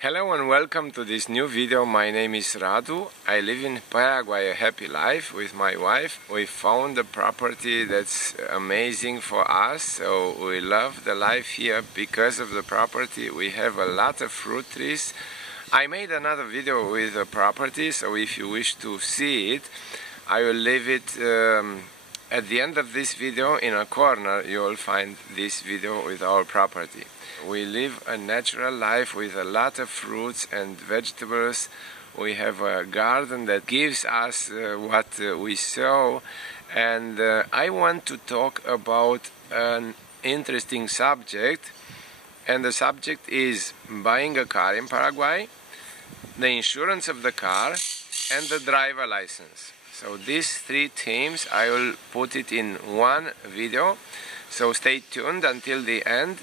Hello and welcome to this new video. My name is Radu. I live in Paraguay, a happy life with my wife. We found a property that's amazing for us, so we love the life here because of the property. We have a lot of fruit trees. I made another video with the property, so if you wish to see it, I will leave it at the end of this video. In a corner you will find this video with our property. We live a natural life with a lot of fruits and vegetables. We have a garden that gives us what we sow, and I want to talk about an interesting subject, and the subject is buying a car in Paraguay, the insurance of the car, and the driver license. So these three themes I will put it in one video, so stay tuned until the end.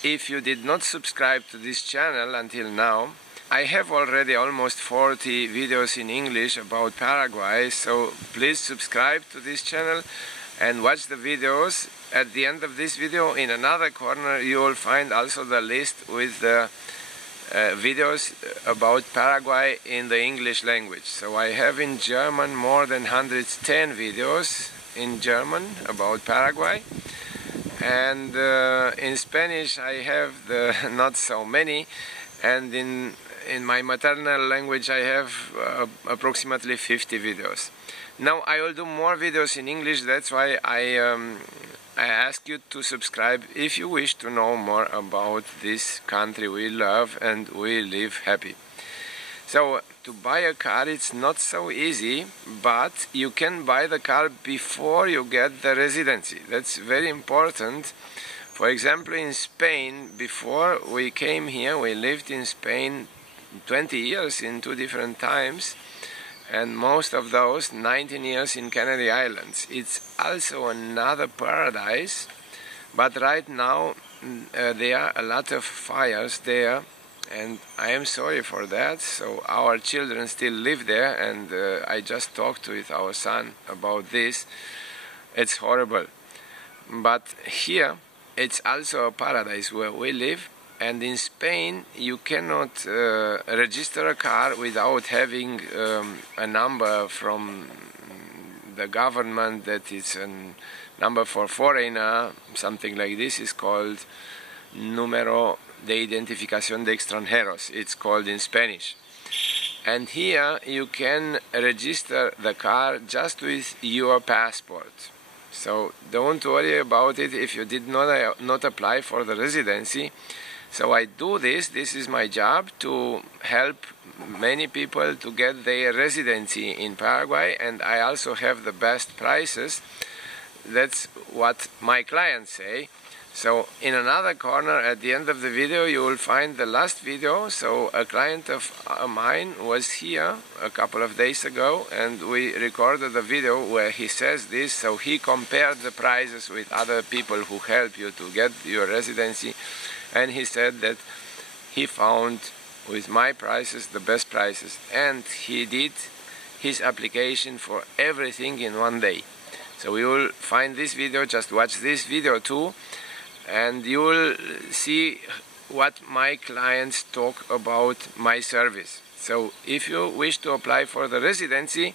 If you did not subscribe to this channel until now, I have already almost 40 videos in English about Paraguay, so please subscribe to this channel and watch the videos. At the end of this video, in another corner, you will find also the list with the videos about Paraguay in the English language. So I have in German more than 110 videos in German about Paraguay. And in Spanish I have not so many, and in my maternal language I have approximately 50 videos. Now I will do more videos in English, that's why I ask you to subscribe if you wish to know more about this country we love and we live happy. So to buy a car, it's not so easy, but you can buy the car before you get the residency. That's very important. For example, in Spain, before we came here, we lived in Spain 20 years in two different times, and most of those 19 years in Canary Islands. It's also another paradise, but right now there are a lot of fires there, and I am sorry for that. So our children still live there, and I just talked with our son about this. It's horrible, but here it's also a paradise where we live. And in Spain you cannot register a car without having a number from the government that is a number for foreigner. Something like this is called número de identificación de extranjeros, it's called in Spanish. And here you can register the car just with your passport. So don't worry about it if you did not apply for the residency. So I do this is my job, to help many people to get their residency in Paraguay, and I also have the best prices. That's what my clients say. So in another corner at the end of the video you will find the last video. So a client of mine was here a couple of days ago, and we recorded a video where he says this. So he compared the prices with other people who help you to get your residency, and he said that he found with my prices the best prices, and he did his application for everything in one day. So you will find this video, just watch this video too, and you will see what my clients talk about my service. So if you wish to apply for the residency,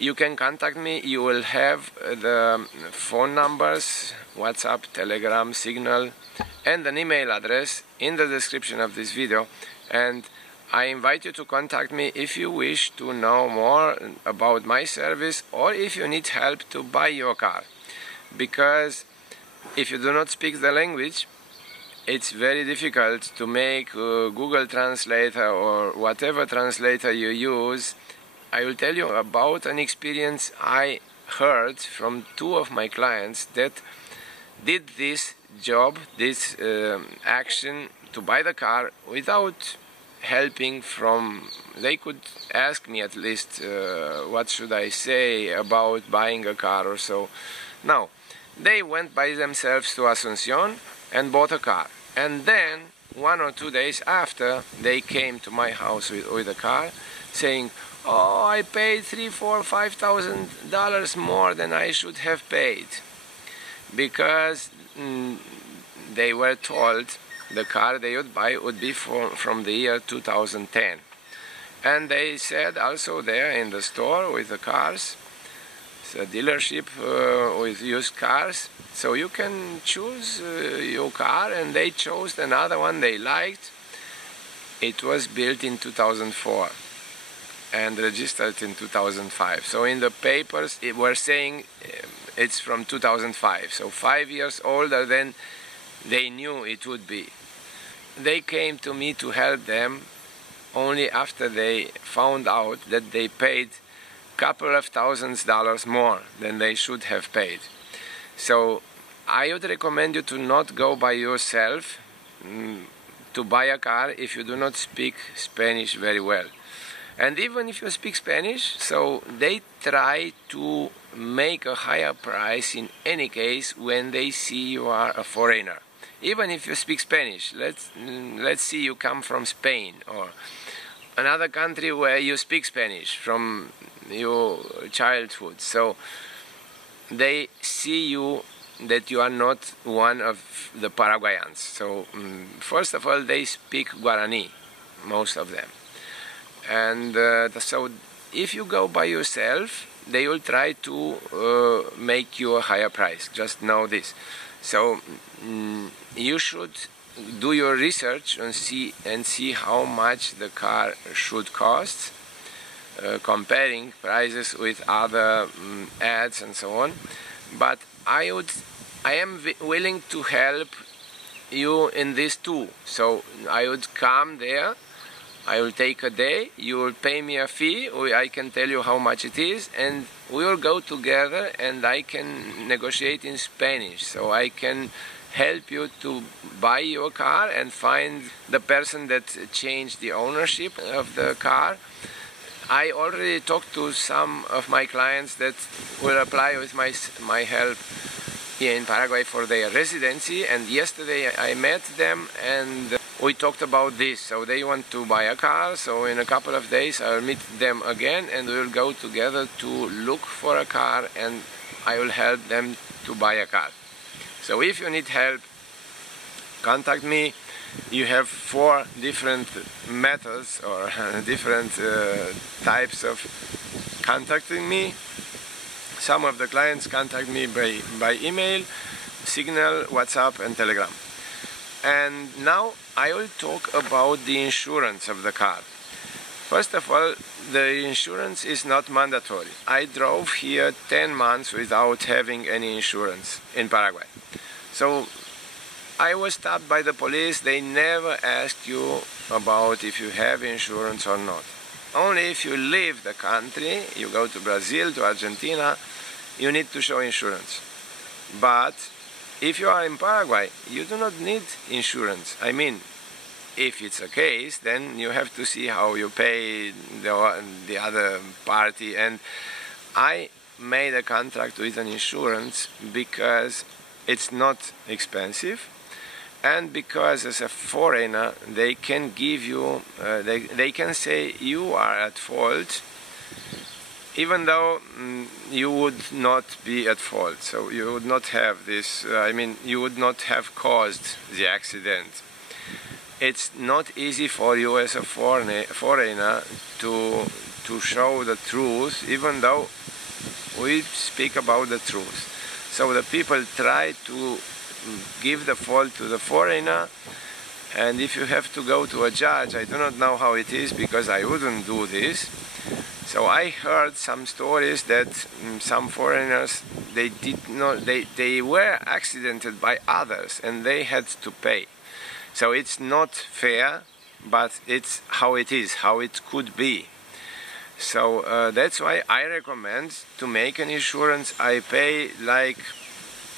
you can contact me. You will have the phone numbers, WhatsApp, Telegram, Signal, and an email address in the description of this video. And I invite you to contact me if you wish to know more about my service, or if you need help to buy your car. Because if you do not speak the language, it's very difficult to make Google Translator or whatever translator you use. I will tell you about an experience I heard from two of my clients that did this job, this action to buy the car without helping from. They could ask me at least what should I say about buying a car or so. Now, they went by themselves to Asunción and bought a car, and then 1 or 2 days after they came to my house with a car, saying, "Oh, I paid $3,000, $4,000, $5,000 more than I should have paid," because they were told the car they would buy would be from the year 2010. And they said also there in the store with the cars, it's a dealership with used cars, so you can choose your car, and they chose another one they liked. It was built in 2004 and registered in 2005. So in the papers it were saying it's from 2005, so 5 years older than they knew it would be. They came to me to help them only after they found out that they paid a couple of $1000s more than they should have paid. So I would recommend you to not go by yourself to buy a car if you do not speak Spanish very well. And even if you speak Spanish, so they try to make a higher price in any case when they see you are a foreigner. Even if you speak Spanish, let's see you come from Spain or another country where you speak Spanish from your childhood. So they see you that you are not one of the Paraguayans. So first of all, they speak Guarani, most of them. And so if you go by yourself, they will try to make you a higher price. Just know this. So you should do your research and see how much the car should cost, comparing prices with other ads and so on. But I am willing to help you in this too. So I would come there, I will take a day, you will pay me a fee, I can tell you how much it is, and we will go together and I can negotiate in Spanish. So I can help you to buy your car and find the person that changed the ownership of the car. I already talked to some of my clients that will apply with my help here in Paraguay for their residency, and yesterday I met them and we talked about this. So they want to buy a car, so in a couple of days I'll meet them again and we'll go together to look for a car and I will help them to buy a car. So if you need help, contact me. You have 4 different methods or different types of contacting me. Some of the clients contact me by email, Signal, WhatsApp and Telegram. And now I will talk about the insurance of the car. First of all, the insurance is not mandatory. I drove here 10 months without having any insurance in Paraguay. So I was stopped by the police. They never asked you about if you have insurance or not. Only if you leave the country, you go to Brazil, to Argentina, you need to show insurance. But if you are in Paraguay, you do not need insurance. I mean, if it's a case, then you have to see how you pay the other party. And I made a contract with an insurance because it's not expensive, and because as a foreigner they can give you, they can say you are at fault, even though you would not be at fault. So you would not have this, I mean, you would not have caused the accident. It's not easy for you as a foreigner to show the truth, even though we speak about the truth. So the people try to give the fault to the foreigner, and if you have to go to a judge, I do not know how it is because I wouldn't do this. So I heard some stories that some foreigners, they were accidented by others and they had to pay. So it's not fair, but it's how it is, how it could be. So that's why I recommend to make an insurance. I pay like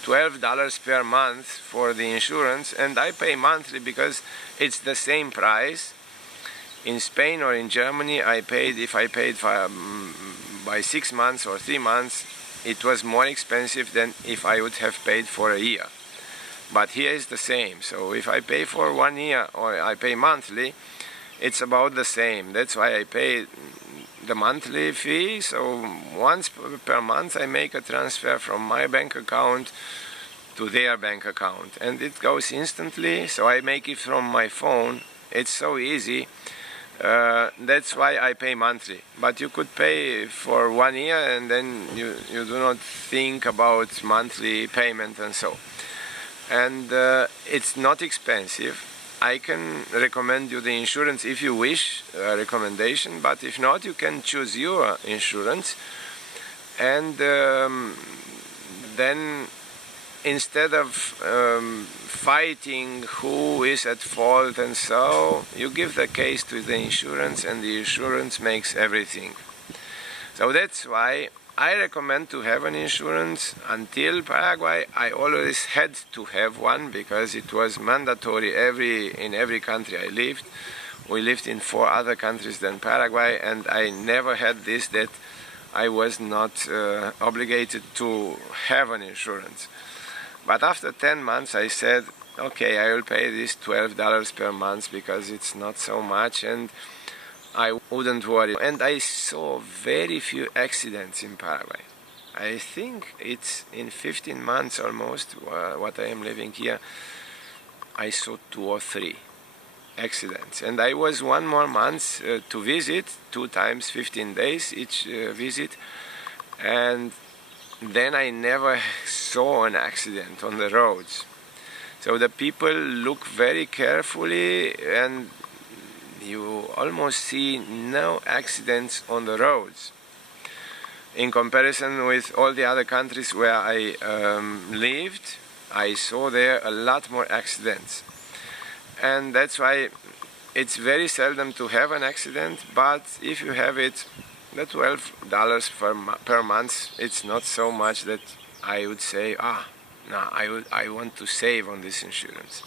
$12 per month for the insurance, and I pay monthly because it's the same price. In Spain or in Germany, if I paid by 6 months or 3 months, it was more expensive than if I would have paid for a year. But here is the same. So if I pay for 1 year or I pay monthly, it's about the same. That's why I pay the monthly fee. So once per month I make a transfer from my bank account to their bank account, and it goes instantly. So I make it from my phone. It's so easy. That's why I pay monthly. But you could pay for 1 year, and then you do not think about monthly payment and so. And it's not expensive. I can recommend you the insurance if you wish, a recommendation, but if not, you can choose your insurance. And then instead of fighting who is at fault and so, you give the case to the insurance, and the insurance makes everything. So that's why I recommend to have an insurance. Until Paraguay, I always had to have one because it was mandatory in every country I lived. We lived in 4 other countries than Paraguay, and I never had this, that I was not obligated to have an insurance. But after 10 months I said, okay, I will pay this $12 per month because it's not so much, and I wouldn't worry. And I saw very few accidents in Paraguay. I think it's in 15 months almost, what I am living here, I saw 2 or 3 accidents. And I was 1 more month to visit, 2 times 15 days each visit, and then I never saw an accident on the roads. So the people look very carefully, and you almost see no accidents on the roads. In comparison with all the other countries where I lived, I saw there a lot more accidents. And that's why it's very seldom to have an accident, but if you have it, the $12 per month, it's not so much that I would say, no, I want to save on this insurance.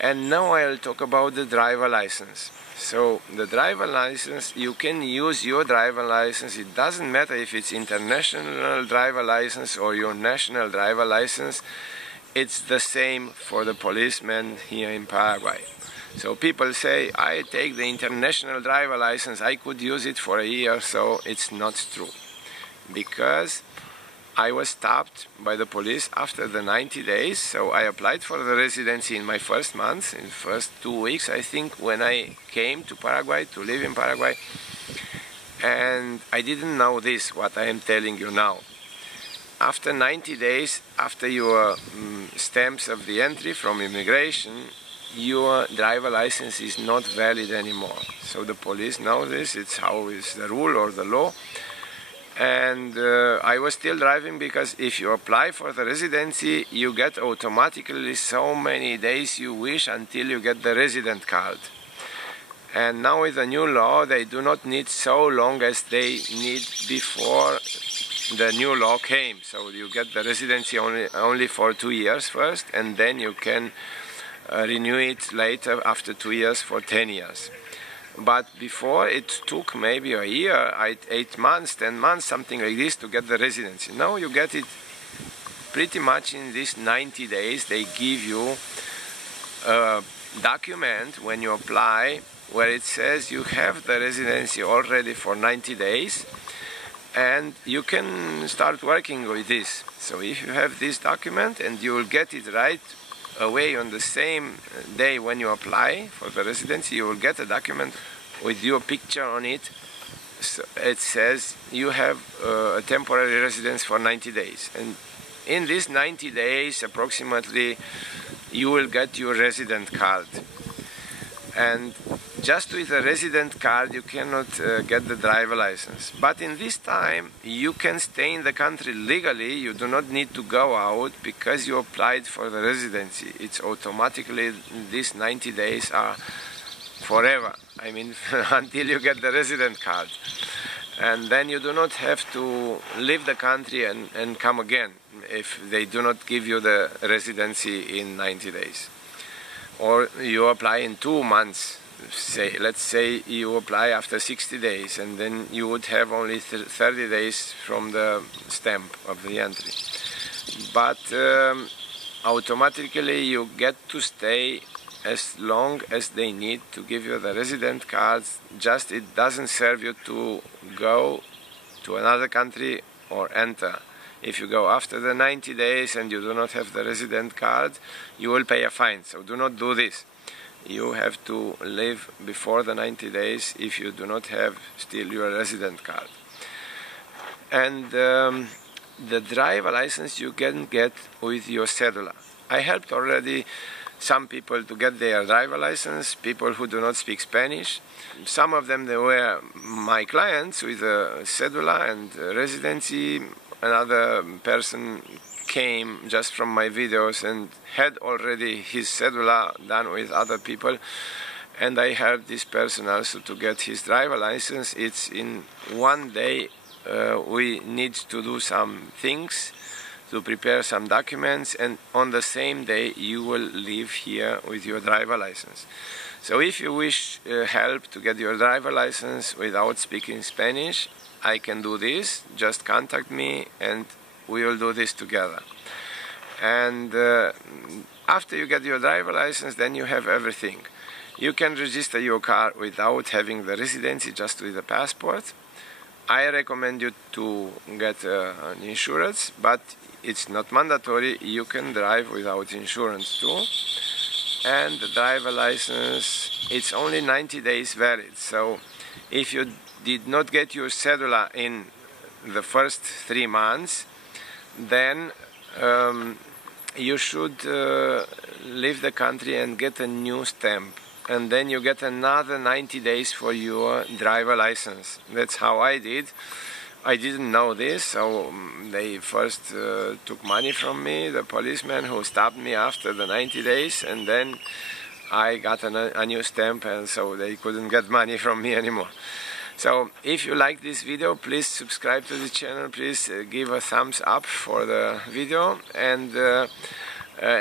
And now I'll talk about the driver license. So the driver license, you can use your driver license. It doesn't matter if it's international driver license or your national driver license. It's the same for the policemen here in Paraguay. So people say, I take the international driver license, I could use it for a year, so it's not true. Because I was stopped by the police after the 90 days, so I applied for the residency in my first month, in the first 2 weeks, I think, when I came to Paraguay, to live in Paraguay. And I didn't know this, what I am telling you now. After 90 days, after your stamps of the entry from immigration, your driver license is not valid anymore. So the police know this, it's how is the rule or the law. And I was still driving because if you apply for the residency, you get automatically so many days you wish until you get the resident card. And now with the new law, they do not need so long as they need before the new law came. So you get the residency only for 2 years first, and then you can renew it later after 2 years for 10 years. But before it took maybe a year, 8 months, 10 months, something like this to get the residency. Now you get it pretty much in these 90 days. They give you a document when you apply where it says you have the residency already for 90 days and you can start working with this. So if you have this document and you will get it right away on the same day when you apply for the residency, you will get a document with your picture on it. So it says you have a temporary residence for 90 days. And in these 90 days, approximately, you will get your resident card. And just with a resident card, you cannot get the driver license. But in this time, you can stay in the country legally. You do not need to go out because you applied for the residency. It's automatically, these 90 days are forever. I mean, until you get the resident card. And then you do not have to leave the country and come again if they do not give you the residency in 90 days. Or you apply in 2 months. Let's say you apply after 60 days, and then you would have only 30 days from the stamp of the entry. But automatically you get to stay as long as they need to give you the resident cards. Just it doesn't serve you to go to another country or enter. If you go after the 90 days and you do not have the resident card, you will pay a fine. So do not do this. You have to leave before the 90 days if you do not have still your resident card. And the driver license you can get with your cedula. I helped already some people to get their driver license, people who do not speak Spanish. Some of them, they were my clients with a cedula and residency. Another person came just from my videos and had already his cedula done with other people. And I helped this person also to get his driver license. It's in one day. We need to do some things, to prepare some documents, and on the same day you will leave here with your driver license. So if you wish help to get your driver license without speaking Spanish, I can do this. Just contact me and we will do this together. And after you get your driver license, then you have everything. You can register your car without having the residency, just with the passport. I recommend you to get an insurance, but it's not mandatory. You can drive without insurance too. And the driver license, it's only 90 days valid. So if you did not get your cedula in the first 3 months, then you should leave the country and get a new stamp. And then you get another 90 days for your driver license. That's how I did. I didn't know this, so they first took money from me, the policeman who stopped me after the 90 days, and then I got a new stamp, and so they couldn't get money from me anymore. So if you like this video, please subscribe to the channel, please give a thumbs up for the video, and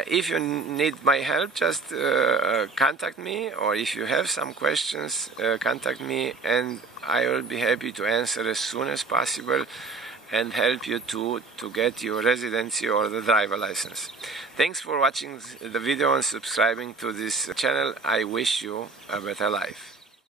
if you need my help, just contact me, or if you have some questions, contact me, and I will be happy to answer as soon as possible and help you to get your residency or the driver license. Thanks for watching the video and subscribing to this channel. I wish you a better life.